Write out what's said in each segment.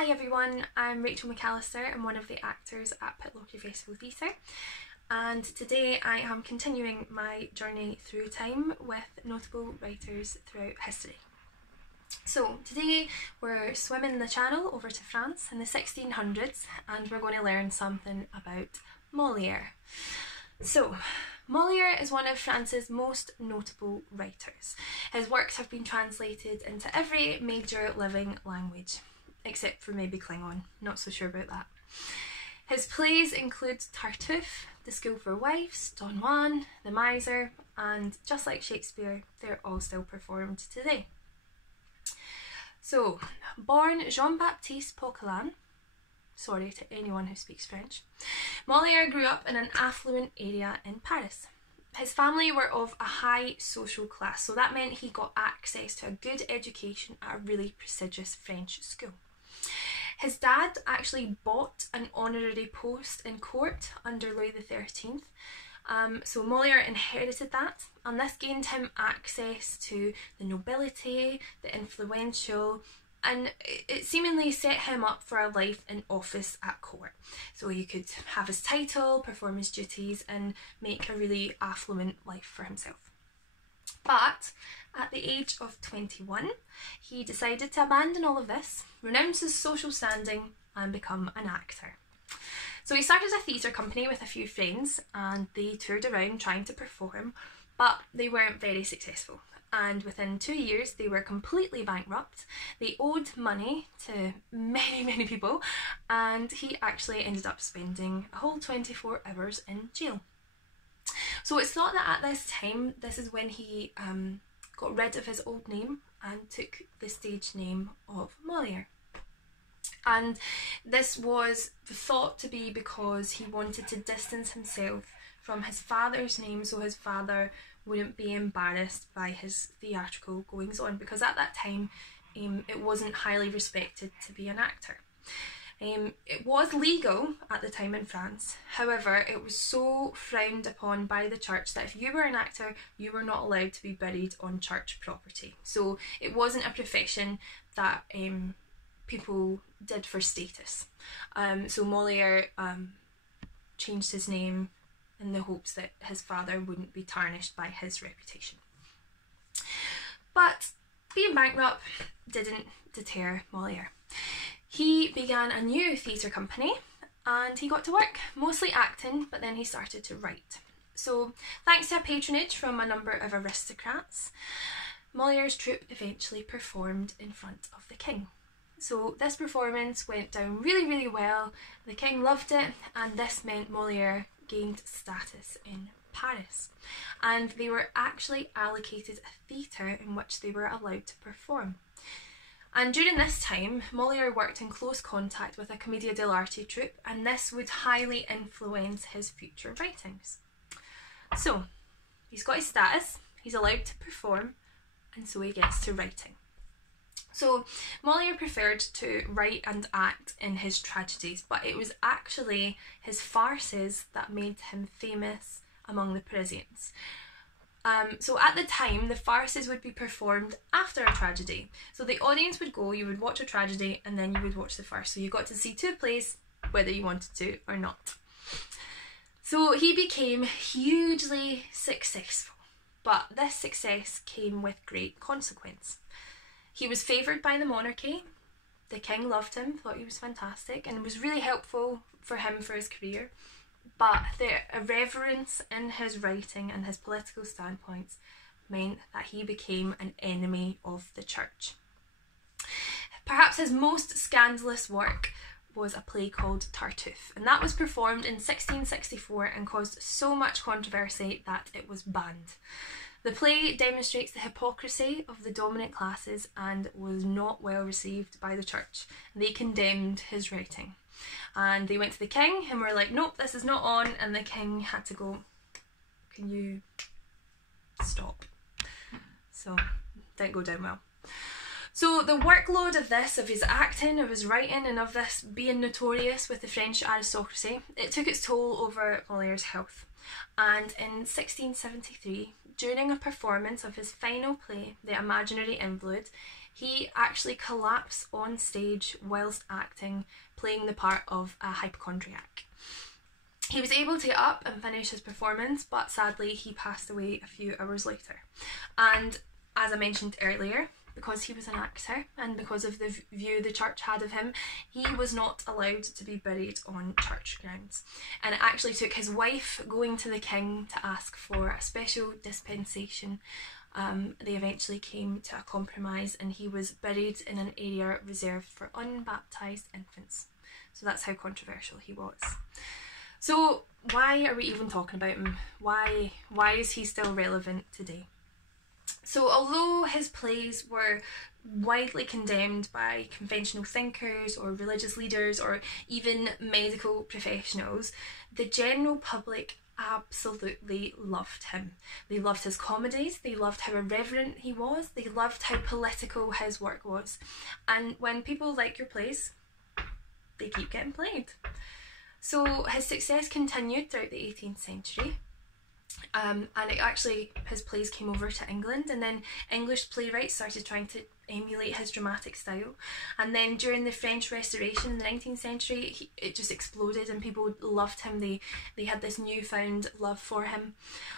Hi everyone, I'm Rachel McAllister. I'm one of the actors at Pitlochry Festival Theatre, and today I am continuing my journey through time with notable writers throughout history. So today we're swimming the channel over to France in the 1600s and we're going to learn something about Moliere. So Moliere is one of France's most notable writers. His works have been translated into every major living language, except for maybe Klingon, not so sure about that. His plays include Tartuffe, The School for Wives, Don Juan, The Miser, and just like Shakespeare, they're all still performed today. So, born Jean-Baptiste Poquelin, sorry to anyone who speaks French, Moliere grew up in an affluent area in Paris. His family were of a high social class, so that meant he got access to a good education at a really prestigious French school. His dad actually bought an honorary post in court under Louis XIII, so Moliere inherited that, and this gained him access to the nobility, the influential, and it seemingly set him up for a life in office at court. So he could have his title, perform his duties, and make a really affluent life for himself. But at the age of 21, he decided to abandon all of this, renounce his social standing, and become an actor. So he started a theatre company with a few friends, and they toured around trying to perform, but they weren't very successful. And within 2 years they were completely bankrupt. They owed money to many people, and he actually ended up spending a whole 24 hours in jail. So it's thought that at this time, this is when he got rid of his old name and took the stage name of Moliere. And this was thought to be because he wanted to distance himself from his father's name, so his father wouldn't be embarrassed by his theatrical goings on, because at that time it wasn't highly respected to be an actor. It was legal at the time in France, however it was so frowned upon by the church that if you were an actor you were not allowed to be buried on church property. So it wasn't a profession that people did for status. So Moliere changed his name in the hopes that his father wouldn't be tarnished by his reputation. But being bankrupt didn't deter Moliere. He began a new theatre company and he got to work, mostly acting, but then he started to write. So thanks to a patronage from a number of aristocrats, Moliere's troupe eventually performed in front of the king. So this performance went down really well, the king loved it, and this meant Moliere gained status in Paris, and they were actually allocated a theatre in which they were allowed to perform. And during this time, Moliere worked in close contact with a Commedia dell'arte troupe, and this would highly influence his future writings. So he's got his status, he's allowed to perform, and so he gets to writing. So Moliere preferred to write and act in his tragedies, but it was actually his farces that made him famous among the Parisians. So at the time, the farces would be performed after a tragedy. So the audience would go, you would watch a tragedy, and then you would watch the farce. So you got to see two plays, whether you wanted to or not. So he became hugely successful, but this success came with great consequence. He was favoured by the monarchy. The king loved him, thought he was fantastic, and it was really helpful for him for his career. But the irreverence in his writing and his political standpoints meant that he became an enemy of the church. Perhaps his most scandalous work was a play called Tartuffe, and that was performed in 1664 and caused so much controversy that it was banned. The play demonstrates the hypocrisy of the dominant classes and was not well received by the church. They condemned his writing. And they went to the king and were like, nope, this is not on, and the king had to go, can you stop? So didn't go down well. So the workload of this, of his acting, of his writing, and of this being notorious with the French aristocracy, it took its toll over Moliere's health. And in 1673, during a performance of his final play, The Imaginary Invalid, he actually collapsed on stage whilst acting, playing the part of a hypochondriac. He was able to get up and finish his performance, but sadly he passed away a few hours later. And as I mentioned earlier, because he was an actor and because of the view the church had of him, he was not allowed to be buried on church grounds. And it actually took his wife going to the king to ask for a special dispensation. They eventually came to a compromise, and he was buried in an area reserved for unbaptised infants. So that's how controversial he was. So why are we even talking about him? Why is he still relevant today? So although his plays were widely condemned by conventional thinkers or religious leaders or even medical professionals, the general public absolutely loved him. They loved his comedies, they loved how irreverent he was, they loved how political his work was. And when people like your plays, they keep getting played. So his success continued throughout the 18th century. And his plays came over to England, and then English playwrights started trying to emulate his dramatic style. And then during the French Restoration in the 19th century, it just exploded and people loved him. They had this newfound love for him.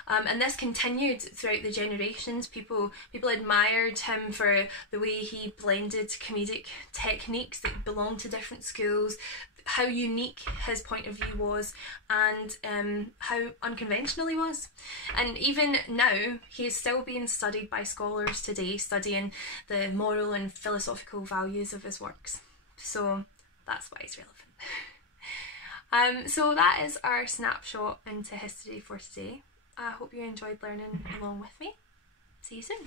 And this continued throughout the generations. People admired him for the way he blended comedic techniques that belonged to different schools, how unique his point of view was, and how unconventional he was. And even now, he is still being studied by scholars today, studying the moral and philosophical values of his works. So that's why he's relevant. So that is our snapshot into history for today. I hope you enjoyed learning along with me. See you soon.